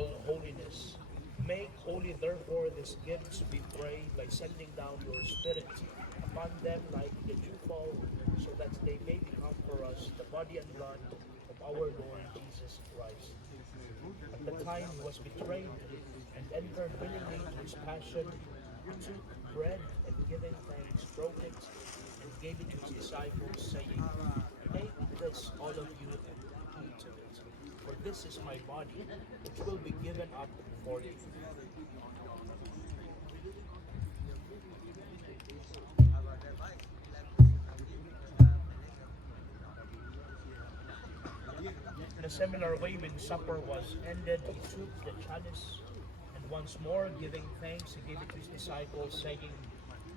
all holiness. Make holy therefore these gifts, we pray, by sending down your Spirit upon them like the dewfall, so that they may become for us the body and blood of our Lord Jesus Christ. At the time he was betrayed and entered willingly into his passion, he took bread and giving thanks, broke it, and gave it to his disciples, saying, take this, all of you, and eat of it. For this is my body, which will be given up for you. In a similar way, when supper was ended, he took the chalice, and once more giving thanks, he gave it to his disciples, saying,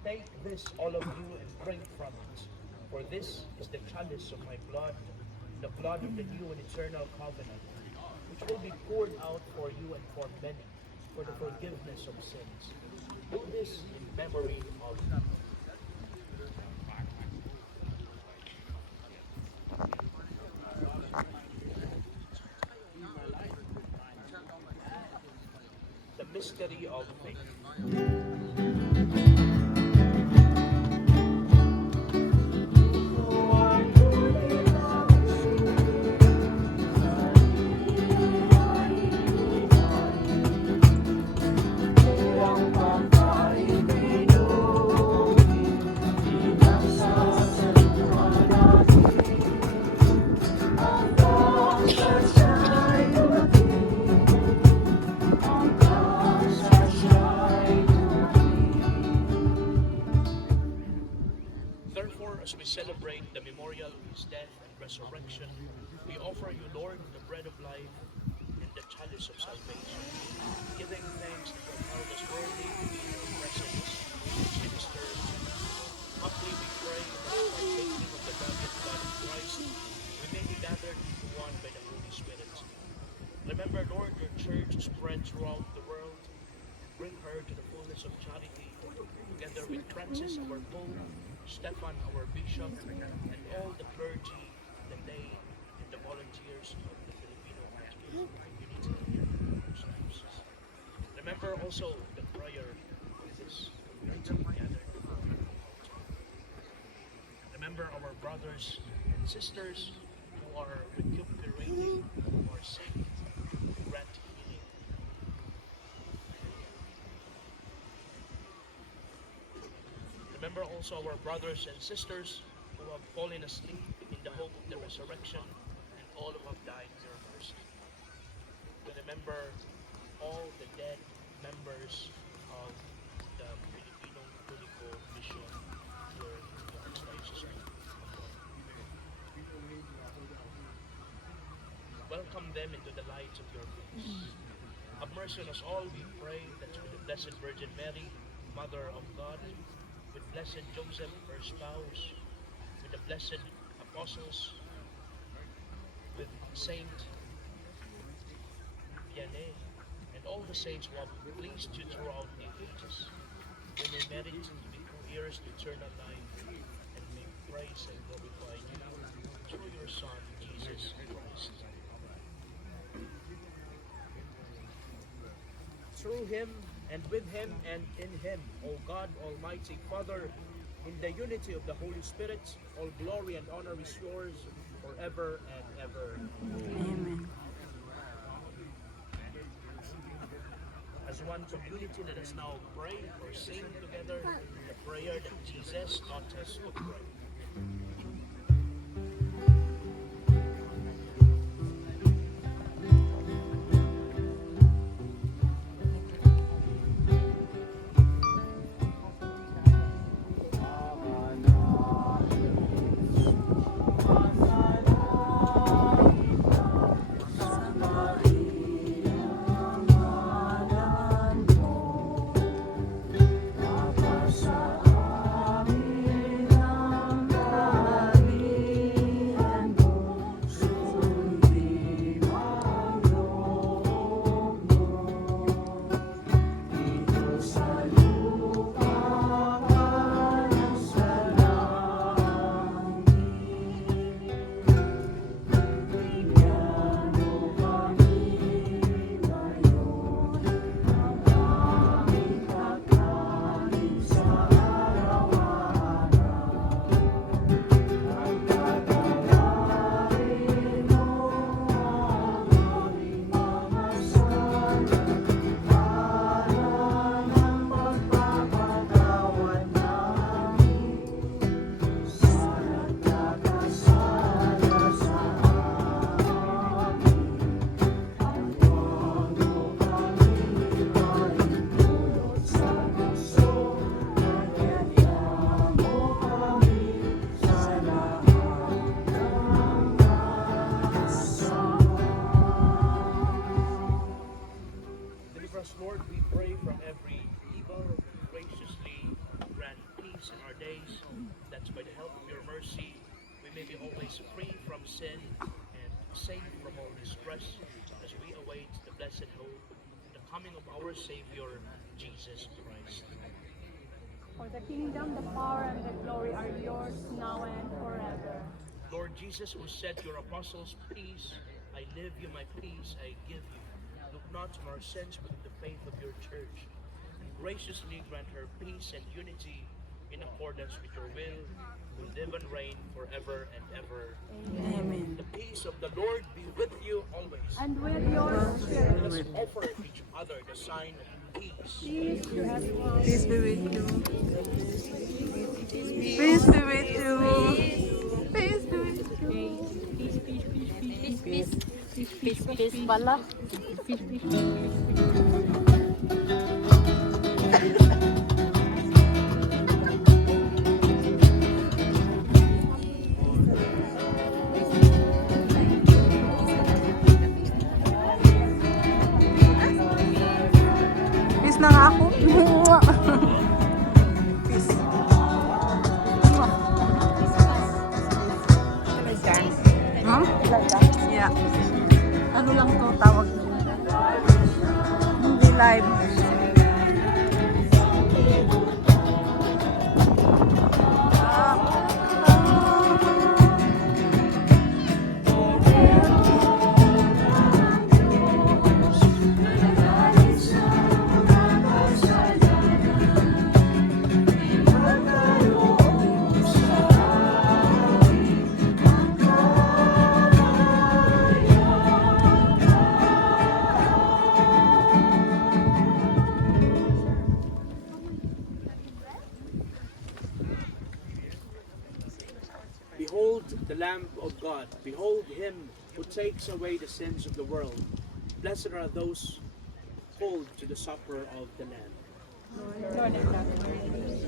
take this, all of you, and drink from it. For this is the chalice of my blood, the blood of the new and eternal covenant, which will be poured out for you and for many, for the forgiveness of sins. Do this in memory of me. The mystery of faith. Therefore, as we celebrate the memorial of his death and resurrection, we offer you, Lord, the bread of life and the chalice of salvation, giving thanks that you have us worthy to be your presence, ministers. Humbly we pray that partaking of the body and blood of Christ, we may be gathered into one by the Holy Spirit. Remember, Lord, your church spread throughout the world, and bring her to the fullness of charity, together with Francis, our Pope, Stefan, our Bishop, and all the clergy, the lay, and the volunteers of the Filipino Catholic community. Remember also the prayer of this community gathered. Remember our brothers and sisters who are recuperating or sick. Grant healing. Remember also our brothers and sisters who have fallen asleep in the hope of the resurrection, and all who have died in your mercy. We remember all the dead members of the Filipino Catholic Mission here in the Archdiocese of Bacolod. Welcome them into the light of your face. Have mercy on us all, we pray, that with the Blessed Virgin Mary, Mother of God, with Blessed Joseph, her spouse, with the blessed apostles, with Saint Vianney, and all the saints who have pleased you throughout the ages, we may merit to be co-heirs to eternal life, and may praise and glorify you through your Son, Jesus Christ. Through him, and with him, and in him, O God, Almighty Father, in the unity of the Holy Spirit, all glory and honor is yours forever and ever. Amen. As one community, let us now pray or sing together the prayer that Jesus taught us to pray. us, Lord, we pray from every evil, graciously grant peace in our days, that by the help of your mercy, we may be always free from sin and safe from all distress as we await the blessed hope, the coming of our Savior, Jesus Christ. For the kingdom, the power, and the glory are yours now and forever. Lord Jesus, who said to your apostles, peace, I leave you, my peace I give you. Look not on our sins, but on the faith of your church. And graciously grant her peace and unity in accordance with your will, who live and reign forever and ever. Amen. The peace of the Lord be with you always. And with your spirit, Let us offer each other the sign of peace. peace to everyone. Peace be with you. Peace be with you. Peace be with you. Peace pala. Peace na nga ako. Peace. Hmm? Yeah. Ano lang to tawag? Movie live. Behold the Lamb of God. Behold him who takes away the sins of the world. Blessed are those called to the supper of the Lamb. Lord, and God.